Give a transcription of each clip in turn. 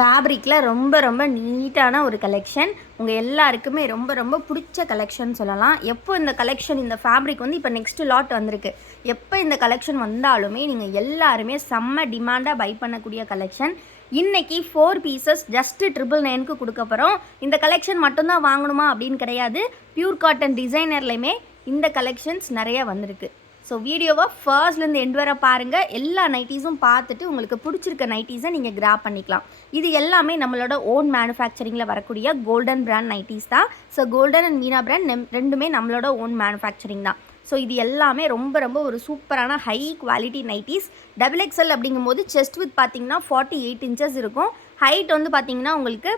ஃபேப்ரிக்கில் ரொம்ப நீட்டான ஒரு கலெக்ஷன். உங்கள் எல்லாருக்குமே ரொம்ப பிடிச்ச கலெக்ஷன் சொல்லலாம். எப்போ இந்த கலெக்ஷன் இந்த ஃபேப்ரிக் வந்து இப்போ நெக்ஸ்ட் லாட் வந்திருக்கு. எப்போ இந்த கலெக்ஷன் வந்தாலுமே நீங்கள் எல்லாருமே செம்ம டிமாண்டாக பை பண்ணக்கூடிய கலெக்ஷன். இன்றைக்கி 4 பீசஸ் ஜஸ்ட்டு 999க்கு கொடுக்க போகிறோம். இந்த கலெக்ஷன் மட்டும்தான் வாங்கணுமா அப்படின்னு கிடையாது. பியூர் காட்டன் டிசைனர்லையுமே இந்த கலெக்ஷன்ஸ் நிறைய வந்திருக்கு. ஸோ வீடியோவை ஃபர்ஸ்ட்லேருந்து எண்ட் வர பாருங்கள். எல்லா நைட்டிஸும் பார்த்துட்டு உங்களுக்கு பிடிச்சிருக்க நைட்டிஸை நீங்கள் கிராப் பண்ணிக்கலாம். இது எல்லாமே நம்மளோட ஓன் மேனுஃபேக்சரிங்கில் வரக்கூடிய கோல்டன் பிராண்ட் நைட்டிஸ் தான். So golden and Meena brand ரெண்டுமே நம்மளோட ஓன் மேனுஃபேக்சரிங் தான். ஸோ இது எல்லாமே ரொம்ப ஒரு சூப்பரான ஹை குவாலிட்டி நைட்டிஸ். XXL அப்படிங்கும்போது செஸ்ட் வித் பார்த்தீங்கன்னா 48 இன்ச்சஸ் இருக்கும். ஹைட் வந்து பார்த்தீங்கன்னா உங்களுக்கு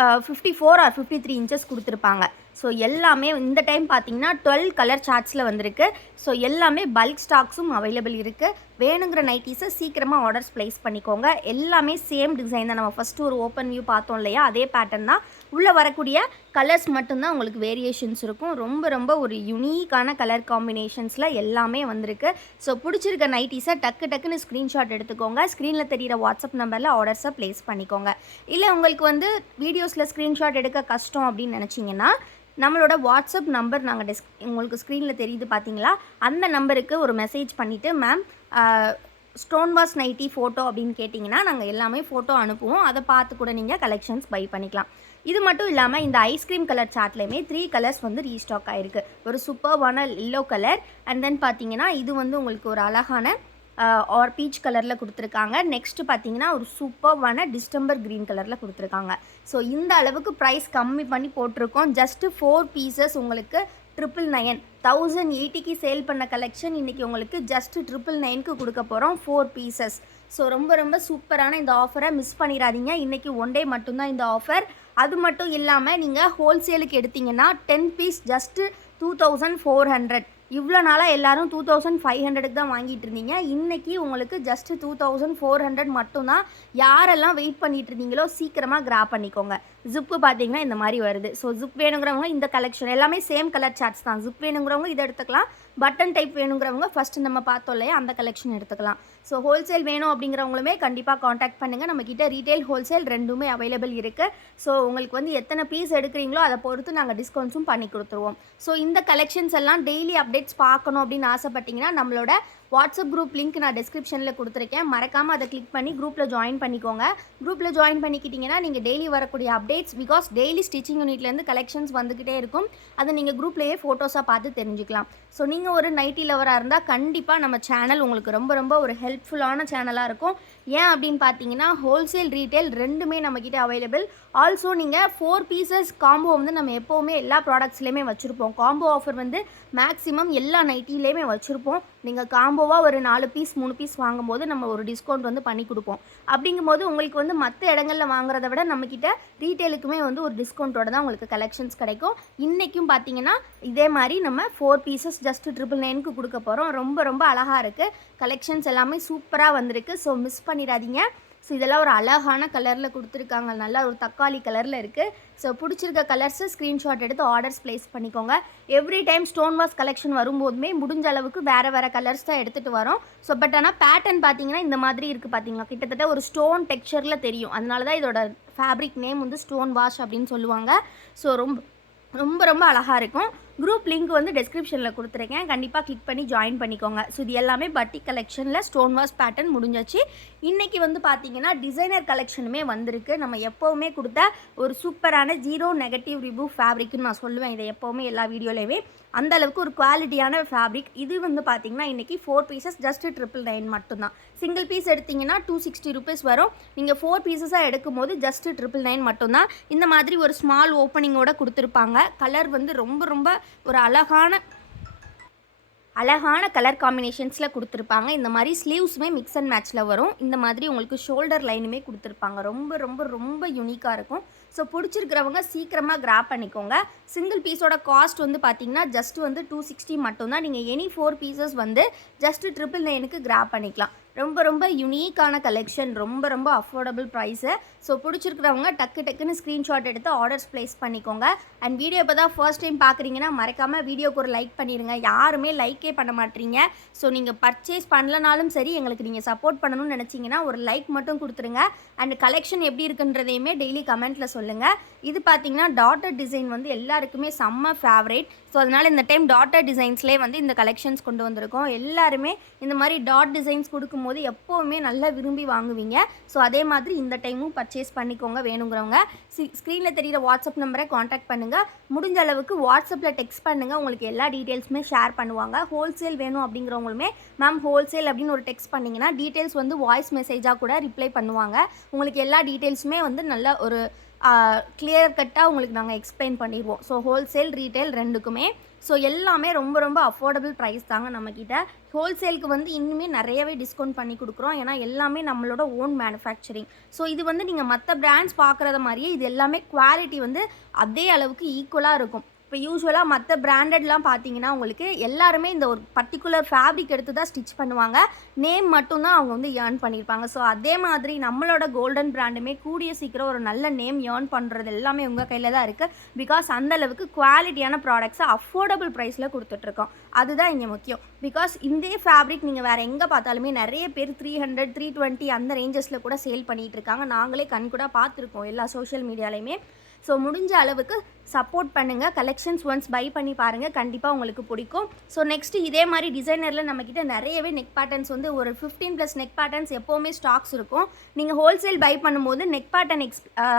54 ஆர் 53 இன்ச்சஸ் கொடுத்துருப்பாங்க. ஸோ எல்லாமே இந்த டைம் பார்த்தீங்கன்னா 12 கலர் சார்ட்ஸில் வந்திருக்கு. ஸோ எல்லாமே பல்க் ஸ்டாக்ஸும் அவைலபிள் இருக்குது. வேணுங்கிற நைட்டிஸை சீக்கிரமாக ஆர்டர்ஸ் ப்ளேஸ் பண்ணிக்கோங்க. எல்லாமே சேம் டிசைன் தான். நம்ம ஃபஸ்ட்டு ஒரு ஓப்பன் வியூ பார்த்தோம் இல்லையா, அதே பேட்டர்ன் தான். உள்ளே வரக்கூடிய கலர்ஸ் மட்டும்தான் உங்களுக்கு வேரியேஷன்ஸ் இருக்கும். ரொம்ப ஒரு யுனீக்கான கலர் காம்பினேஷன்ஸில் எல்லாமே வந்திருக்கு. ஸோ பிடிச்சிருக்க நைட்டிஸை டக்குன்னு ஸ்க்ரீன்ஷாட் எடுத்துக்கோங்க. ஸ்க்ரீனில் தெரிகிற வாட்ஸ்அப் நம்பரில் ஆர்டர்ஸை ப்ளேஸ் பண்ணிக்கோங்க. இல்லை உங்களுக்கு வந்து வீடியோஸில் ஸ்க்ரீன்ஷாட் எடுக்க கஷ்டம் அப்படின்னு நினச்சிங்கன்னா நம்மளோட வாட்ஸ்அப் நம்பர் நாங்கள் உங்களுக்கு ஸ்க்ரீனில் தெரியுது பார்த்தீங்களா, அந்த நம்பருக்கு ஒரு மெசேஜ் பண்ணிவிட்டு ma'am stone wash nighty photo அப்படின்னு கேட்டிங்கன்னா நாங்கள் எல்லாமே ஃபோட்டோ அனுப்புவோம். அதை பார்த்து கூட நீங்கள் கலெக்ஷன்ஸ் பை பண்ணிக்கலாம். இது மட்டும் இல்லாமல் இந்த ஐஸ்கிரீம் கலர் சார்ட்லேயுமே 3 கலர்ஸ் வந்து ரீஸ்டாக் ஆகிருக்கு. ஒரு சூப்பர்வான எல்லோ கலர், அண்ட் தென் பார்த்தீங்கன்னா இது வந்து உங்களுக்கு ஒரு அழகான ஆர் பீச் கலரில் கொடுத்துருக்காங்க. நெக்ஸ்ட்டு பார்த்தீங்கன்னா ஒரு சூப்பர்வான டிஸ்டம்பர் க்ரீன் கலரில் கொடுத்துருக்காங்க. ஸோ இந்த அளவுக்கு ப்ரைஸ் கம்மி பண்ணி போட்டிருக்கோம். ஜஸ்ட்டு 4 பீசஸ் உங்களுக்கு 999 1080க்கு சேல் பண்ண கலெக்ஷன் இன்றைக்கி உங்களுக்கு ஜஸ்ட்டு 999க்கு கொடுக்க போகிறோம் 4 பீசஸ். ஸோ ரொம்ப சூப்பரான இந்த ஆஃபரை மிஸ் பண்ணிடாதீங்க. இன்றைக்கி 1 டே மட்டும்தான் இந்த ஆஃபர். அது மட்டும் இல்லாமல் நீங்கள் ஹோல்சேலுக்கு எடுத்திங்கன்னா 10 பீஸ் ஜஸ்ட்டு 2400. இவ்வளோ நாளாக எல்லோரும் 2500க்கு தான் வாங்கிட்டு இருந்தீங்க. இன்றைக்கி உங்களுக்கு ஜஸ்ட்டு 2400 மட்டும்தான். யாரெல்லாம் வெயிட் பண்ணிட்டு இருந்தீங்களோ சீக்கிரமாக கிராப் பண்ணிக்கோங்க. ஜிப்பு பார்த்தீங்கன்னா இந்த மாதிரி வருது. ஸோ ஜிப் வேணுங்கிறவங்க இந்த கலெக்ஷன் எல்லாமே சேம் கலர் சார்ட்ஸ் தான். ஜிப் வேணுங்கிறவங்க இதை எடுத்துக்கலாம். பட்டன் டைப் வேணுங்கிறவங்க ஃபஸ்ட்டு நம்ம பார்த்தோம் இல்லையா, அந்த கலெக்ஷன் எடுத்துக்கலாம். ஸோ ஹோல்சேல் வேணும் அப்படிங்கிறவங்களுமே கண்டிப்பாக காண்டாக்ட் பண்ணுங்கள். நம்மக்கிட்ட ரீட்டைல் ஹோல்சேல் ரெண்டுமே அவைலபிள் இருக்குது. ஸோ உங்களுக்கு வந்து எத்தனை பீஸ் எடுக்கிறீங்களோ அதை பொறுத்து நாங்கள் டிஸ்கவுண்ட்ஸும் பண்ணி கொடுத்துருவோம். ஸோ இந்த கலெக்ஷன்ஸ் எல்லாம் டெய்லி அப்டேட்ஸ் பார்க்கணும் அப்படின்னு ஆசைப்பட்டீங்கன்னா நம்மளோட வாட்ஸ்அப் குரூப் லிங்க் நான் டிஸ்கிரிப்ஷனில் கொடுத்துருக்கேன். மறக்காமல் அதை கிளிக் பண்ணி குரூப்பில் ஜாயின் பண்ணிக்கோங்க. குரூப்பில் ஜாயின் பண்ணிக்கிட்டிங்கன்னா நீங்கள் டெய்லி வரக்கூடிய அப்டேட்ஸ், பிகாஸ் டெய்லி ஸ்டிச்சிங் யூனிட்லேருந்து கலெக்ஷன்ஸ் வந்துக்கிட்டே இருக்கும். அதை நீங்கள் குரூப்லேயே ஃபோட்டோஸாக பார்த்து தெரிஞ்சுக்கலாம். ஸோ நீங்கள் ஒரு நைட்டி லவராக இருந்தால் கண்டிப்பாக நம்ம சேனல் உங்களுக்கு ரொம்ப ஒரு ஹெல்ப்ஃபுல்லான சேனலாக இருக்கும். ஏன் அப்படின்னு பார்த்தீங்கன்னா ஹோல்சேல் ரீட்டைல் ரெண்டுமே நம்மக்கிட்ட அவைலபிள். ஆல்சோ நீங்கள் 4 பீசஸ் காம்போ வந்து நம்ம எப்போவுமே எல்லா ப்ராடக்ட்ஸ்லேயுமே வச்சுருப்போம். காம்போ ஆஃபர் வந்து மேக்ஸிமம் எல்லா நைட்டிலையுமே வச்சுருப்போம். நீங்கள் காம்போவாக ஒரு 4 பீஸ் 3 பீஸ் வாங்கும்போது நம்ம ஒரு டிஸ்கவுண்ட் வந்து பண்ணி கொடுப்போம். அப்படிங்கும்போது உங்களுக்கு வந்து மற்ற இடங்களில் வாங்குறத விட நம்மக்கிட்ட ரீட்டெயிலுக்குமே வந்து ஒரு டிஸ்கவுண்ட்டோட தான் உங்களுக்கு கலெக்ஷன்ஸ் கிடைக்கும். இன்றைக்கும் பார்த்தீங்கன்னா இதே மாதிரி நம்ம 4 பீசஸ் ஜஸ்ட் 999க்கு கொடுக்க போகிறோம். ரொம்ப அழகாக இருக்குது. கலெக்ஷன்ஸ் எல்லாமே சூப்பராக வந்திருக்கு. ஸோ மிஸ் பண்ணிடாதீங்க. ஸோ இதெல்லாம் ஒரு அழகான கலரில் கொடுத்துருக்காங்க. நல்லா ஒரு தக்காளி கலரில் இருக்குது. ஸோ பிடிச்சிருக்க கலர்ஸை ஸ்க்ரீன்ஷாட் எடுத்து ஆர்டர்ஸ் ப்ளேஸ் பண்ணிக்கோங்க. Every time stone wash collection வரும்போதுமே முடிஞ்ச அளவுக்கு வேறு கலர்ஸ் தான் எடுத்துகிட்டு வரோம். ஸோ பட் ஆனால் பேட்டர்ன் பார்த்தீங்கன்னா இந்த மாதிரி இருக்குது பார்த்தீங்களா, கிட்டத்தட்ட ஒரு ஸ்டோன் டெக்ஸ்சரில் தெரியும். அதனால தான் இதோட ஃபேப்ரிக் நேம் வந்து ஸ்டோன் வாஷ் அப்படின்னு சொல்லுவாங்க. ஸோ ரொம்ப அழகாக இருக்கும். குரூப் லிங்க் வந்து டிஸ்கிரிப்ஷனில் கொடுத்துருக்கேன். கண்டிப்பாக கிளிக் பண்ணி ஜாயின் பண்ணிக்கோங்க. ஸோ இது எல்லாமே பட்டிக் கலெக்ஷனில் ஸ்டோன் வாஷ் பேட்டர்ன் முடிஞ்சிச்சு. இன்றைக்கி வந்து பார்த்தீங்கன்னா டிசைனர் கலெக்ஷனுமே வந்திருக்கு. நம்ம எப்போவுமே கொடுத்த ஒரு சூப்பரான 0 நெகட்டிவ் ரிவ்யூ ஃபேப்ரிக்னு நான் சொல்லுவேன். இதை எப்போவுமே எல்லா வீடியோலையுமே அந்தளவுக்கு ஒரு குவாலிட்டியான ஃபேப்ரிக். இது வந்து பார்த்தீங்கன்னா இன்றைக்கி 4 பீசஸ் ஜஸ்ட்டு 999 மட்டும்தான். சிங்கிள் பீஸ் எடுத்திங்கன்னா 260 ருபீஸ் வரும். நீங்கள் 4 பீசஸாக எடுக்கும் போது ஜஸ்ட்டு 999 மட்டும்தான். இந்த மாதிரி ஒரு ஸ்மால் ஓப்பனிங்கோடு கொடுத்துருப்பாங்க. கலர் வந்து ரொம்ப ஒரு அழகான கலர் காம்பினேஷன்ஸில் கொடுத்துருப்பாங்க. இந்த மாதிரி ஸ்லீவ்ஸுமே மிக்ஸ் அண்ட் மேட்ச்சில் வரும். இந்த மாதிரி உங்களுக்கு ஷோல்டர் லைனுமே கொடுத்துருப்பாங்க. ரொம்ப யூனிக்காக இருக்கும். ஸோ பிடிச்சிருக்கிறவங்க சீக்கிரமாக கிராப் பண்ணிக்கோங்க. சிங்கிள் பீஸோட காஸ்ட் வந்து பார்த்தீங்கன்னா ஜஸ்ட் வந்து 260 மட்டும்தான். நீங்கள் எனி 4 பீசஸ் வந்து ஜஸ்ட்டு 999க்கு கிராப் பண்ணிக்கலாம். ரொம்ப ரொம்ப யுனிக்கான கலெக்ஷன், ரொம்ப ரொம்ப அஃபோர்டபுள் ப்ரைஸு. ஸோ பிடிச்சிருக்கிறவங்க டக்கு டக்குன்னு ஸ்க்ரீன்ஷாட் எடுத்து ஆர்டர்ஸ் ப்ளேஸ் பண்ணிக்கோங்க. அண்ட் வீடியோ இப்போ தான் ஃபர்ஸ்ட் டைம் பார்க்குறீங்கன்னா மறக்காமல் வீடியோக்கு ஒரு லைக் பண்ணிடுங்க. யாருமே லைக்கே பண்ண மாட்டீங்க. ஸோ நீங்கள் பர்ச்சேஸ் பண்ணலனாலும் சரி, எங்களுக்கு நீங்கள் சப்போர்ட் பண்ணணும்னு நினச்சிங்கன்னா ஒரு லைக் மட்டும் கொடுத்துருங்க. அண்ட் கலெக்ஷன் எப்படி இருக்குன்றதையுமே டெய்லி கமெண்ட்டில் சொல்லுங்கள். இது பார்த்தீங்கன்னா டாட்டர் டிசைன் வந்து எல்லாருக்குமே செம்ம ஃபேவரேட். ஸோ அதனால் இந்த டைம் டாட்டர் டிசைன்ஸ்லேயே வந்து இந்த கலெக்ஷன்ஸ் கொண்டு வந்திருக்கோம். எல்லாருமே இந்த மாதிரி டாட் டிசைன்ஸ் கொடுக்கும்போது எப்போவுமே நல்லா விரும்பி வாங்குவீங்க. ஸோ அதே மாதிரி இந்த டைமும் பர்ச்சேஸ் பண்ணிக்கோங்க வேணுங்கிறவங்க. ஸ்க்ரீனில் தெரிகிற வாட்ஸ்அப் நம்பரை காண்டாக்ட் பண்ணுங்கள். முடிஞ்ச அளவுக்கு வாட்ஸ்அப்பில் டெக்ஸ்ட் பண்ணுங்கள். உங்களுக்கு எல்லா டீட்டெயில்ஸுமே ஷேர் பண்ணுவாங்க. ஹோல்சேல் வேணும் அப்படிங்கிறவங்களுமே மேம் ஹோல்சேல் அப்படின்னு ஒரு டெக்ஸ்ட் பண்ணிங்கன்னா டீட்டெயில்ஸ் வந்து வாய்ஸ் மெசேஜாக கூட ரிப்ளை பண்ணுவாங்க. உங்களுக்கு எல்லா டீட்டெயில்ஸுமே வந்து நல்ல ஒரு கிளியர் கட்டாக உங்களுக்கு நாங்கள் எக்ஸ்பிளைன் பண்ணிடுவோம். ஸோ ஹோல்சேல் ரீட்டைல் ரெண்டுக்குமே. ஸோ எல்லாமே ரொம்ப ரொம்ப அஃபோர்டபுள் ப்ரைஸ் தாங்க நம்மக்கிட்ட. ஹோல்சேலுக்கு வந்து இன்னுமே நிறையவே டிஸ்கவுண்ட் பண்ணி கொடுக்குறோம். ஏன்னா எல்லாமே நம்மளோட ஓன் மேனுஃபேக்சரிங். ஸோ இது வந்து நீங்கள் மற்ற பிராண்ட்ஸ் பார்க்குறத மாதிரியே இது எல்லாமே குவாலிட்டி வந்து அதே அளவுக்கு ஈக்குவலாக இருக்கும். இப்போ யூஸ்வலாக மற்ற பிராண்டட்லாம் பார்த்தீங்கன்னா உங்களுக்கு எல்லாருமே இந்த ஒரு பர்டிகுலர் ஃபேப்ரிக் எடுத்து தான் ஸ்டிச் பண்ணுவாங்க. நேம் மட்டும்தான் அவங்க வந்து ஏர்ன் பண்ணியிருப்பாங்க. ஸோ அதே மாதிரி நம்மளோட கோல்டன் பிராண்டுமே கூடிய சீக்கிரம் ஒரு நல்ல நேம் ஏர்ன் பண்ணுறது எல்லாமே உங்கள் கையில் தான் இருக்குது. பிகாஸ் அந்தளவுக்கு குவாலிட்டியான ப்ராடக்ட்ஸை அஃபோர்டபுள் ப்ரைஸில் கொடுத்துட்ருக்கோம். அதுதான் இங்கே முக்கியம். பிகாஸ் இந்த ஃபேப்ரிக் நீங்கள் வேறு எங்கே பார்த்தாலுமே நிறைய பேர் 300, 320 அந்த ரேஞ்சஸில் கூட சேல் பண்ணிகிட்டு இருக்காங்க. நாங்களே கண்கூட பார்த்துருக்கோம் எல்லா சோஷியல் மீடியாலையுமே. ஸோ முடிஞ்ச அளவுக்கு சப்போர்ட் பண்ணுங்கள். கலெக்ஷன்ஸ் ஒன்ஸ் பை பண்ணி பாருங்கள், கண்டிப்பாக உங்களுக்கு பிடிக்கும். ஸோ நெக்ஸ்ட்டு இதே மாதிரி டிசைனரில் நம்மக்கிட்ட நிறையவே நெக் பேட்டர்ன்ஸ் வந்து ஒரு 15+ நெக் பேட்டர்ன்ஸ் எப்போவுமே ஸ்டாக்ஸ் இருக்கும். நீங்கள் ஹோல்சேல் பை பண்ணும்போது நெக் பேட்டர்ன்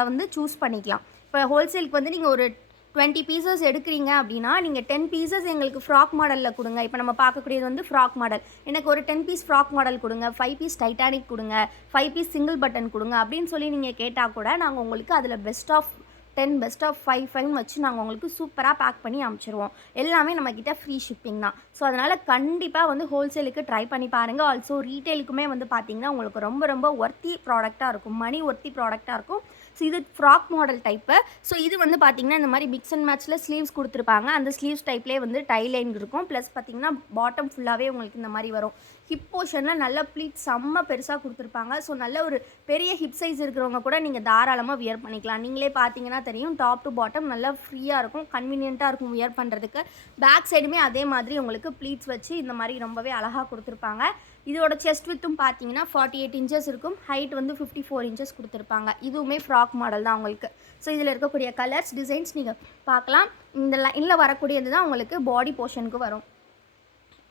வந்து சூஸ் பண்ணிக்கலாம். இப்போ ஹோல்சேலுக்கு வந்து நீங்கள் ஒரு 20 பீசஸ் எடுக்கிறீங்க அப்படின்னா நீங்கள் 10 பீசஸ் எங்களுக்கு ஃப்ராக் மாடலில் கொடுங்க. இப்போ நம்ம பார்க்கக்கூடியது வந்து ஃப்ராக் மாடல். எனக்கு ஒரு 10 பீஸ் ஃப்ராக் மாடல் கொடுங்க, 5 பீஸ் டைட்டானிக் கொடுங்க, 5 பீஸ் சிங்கிள் பட்டன் கொடுங்க அப்படின்னு சொல்லி நீங்கள் கேட்டால் கூட நாங்கள் உங்களுக்கு அதில் பெஸ்ட் ஆஃப் 10, பெஸ்ட் ஆஃப் 5 வச்சு நாங்கள் உங்களுக்கு சூப்பராக பேக் பண்ணி அனுப்பிச்சிருவோம். எல்லாமே நம்மக்கிட்ட ஃப்ரீ ஷிப்பிங் தான். ஸோ அதனால் கண்டிப்பாக வந்து ஹோல்சேலுக்கு ட்ரை பண்ணி பாருங்கள். ஆல்சோ ரீட்டெயிலுக்குமே வந்து பார்த்திங்கன்னா உங்களுக்கு ரொம்ப ரொம்ப ஒர்த்தி ப்ராடக்டாக இருக்கும், மணி ஒர்த்தி ப்ராடக்டாக இருக்கும். ஸோ இது ஃப்ராக் மாடல் டைப்பு. ஸோ இது வந்து பார்த்திங்கன்னா இந்த மாதிரி மிக்ஸ் அண்ட் மேட்ச்சில் ஸ்லீவ்ஸ் கொடுத்துருப்பாங்க. அந்த ஸ்லீவ்ஸ் டைப்லேயே வந்து டை லைன் இருக்கும். ப்ளஸ் பார்த்திங்கன்னா பாட்டம் ஃபுல்லாகவே உங்களுக்கு இந்த மாதிரி வரும். ஹிப் போர்ஷனில் நல்ல ப்ளீட் செம்ம பெருசாக கொடுத்துருப்பாங்க. ஸோ நல்ல ஒரு பெரிய ஹிப் சைஸ் இருக்கிறவங்க கூட நீங்கள் தாராளமாக வியர் பண்ணிக்கலாம். நீங்களே பார்த்தீங்கன்னா தெரியும், டாப் டு பாட்டம் நல்லா ஃப்ரீயாக இருக்கும், கன்வீனியண்ட்டாக இருக்கும் வியர் பண்ணுறதுக்கு. பேக் சைடுமே அதே மாதிரி உங்களுக்கு ப்ளீட்ஸ் வச்சு இந்த மாதிரி ரொம்பவே அழகாக கொடுத்துருப்பாங்க. இதோட செஸ்ட் வித்தும் பார்த்தீங்கன்னா 48 இன்ச்சஸ் இருக்கும். ஹைட் வந்து 54 இன்ச்சஸ் கொடுத்துருப்பாங்க. இதுவுமே ஃப்ராக் மாடல் தான் உங்களுக்கு. ஸோ இதில் இருக்கக்கூடிய கலர்ஸ் டிசைன்ஸ் நீங்கள் பார்க்கலாம். இந்த லைனில் வரக்கூடியது தான் உங்களுக்கு பாடி போர்ஷனுக்கு வரும்.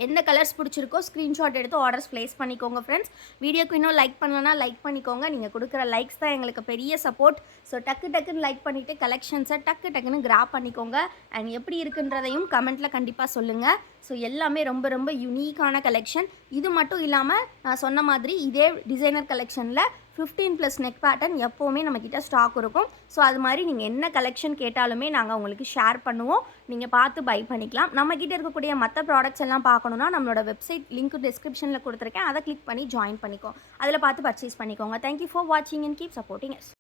எந்த கலர்ஸ் பிடிச்சிருக்கோ ஸ்க்ரீன்ஷாட் எடுத்து ஆர்டர்ஸ் ப்ளேஸ் பண்ணிக்கோங்க ஃப்ரெண்ட்ஸ். வீடியோக்கு இன்னும் லைக் பண்ணலன்னா லைக் பண்ணிக்கோங்க. நீங்கள் கொடுக்குற லைக்ஸ் தான் எங்களுக்கு பெரிய சப்போர்ட். ஸோ டக்குன்னு லைக் பண்ணிவிட்டு கலெக்ஷன்ஸை டக்குன்னு கிராப் பண்ணிக்கோங்க. அண்ட் எப்படி இருக்குன்றதையும் கமெண்ட்டில் கண்டிப்பாக சொல்லுங்கள். ஸோ எல்லாமே ரொம்ப ரொம்ப யூனிக்கான கலெக்ஷன். இது மட்டும் இல்லாமல் நான் சொன்ன மாதிரி இதே டிசைனர் கலெக்ஷனில் 15+ நெக் பேட்டர்ன் எப்போவுமே நம்மக்கிட்ட ஸ்டாக் இருக்கும். ஸோ அது மாதிரி நீங்கள் என்ன கலெக்ஷன் கேட்டாலுமே நாங்கள் உங்களுக்கு ஷேர் பண்ணுவோம். நீங்கள் பார்த்து பை பண்ணிக்கலாம். நம்மக்கிட்ட இருக்கக்கூடிய மற்ற ப்ராடக்ட்ஸ் எல்லாம் பார்க்கணுன்னா நம்மளோட வெப்சைட் லிங்க் டிஸ்கிரிப்ஷனில் கொடுத்துருக்கேன். அதை கிளிக் பண்ணி ஜாயின் பண்ணிக்கோ. அதில் பார்த்து பர்ச்சேஸ் பண்ணிக்கோங்க. தேங்க்யூ ஃபார் வாட்சிங் அண்ட் கீப் சப்போர்ட்டிங் அஸ்.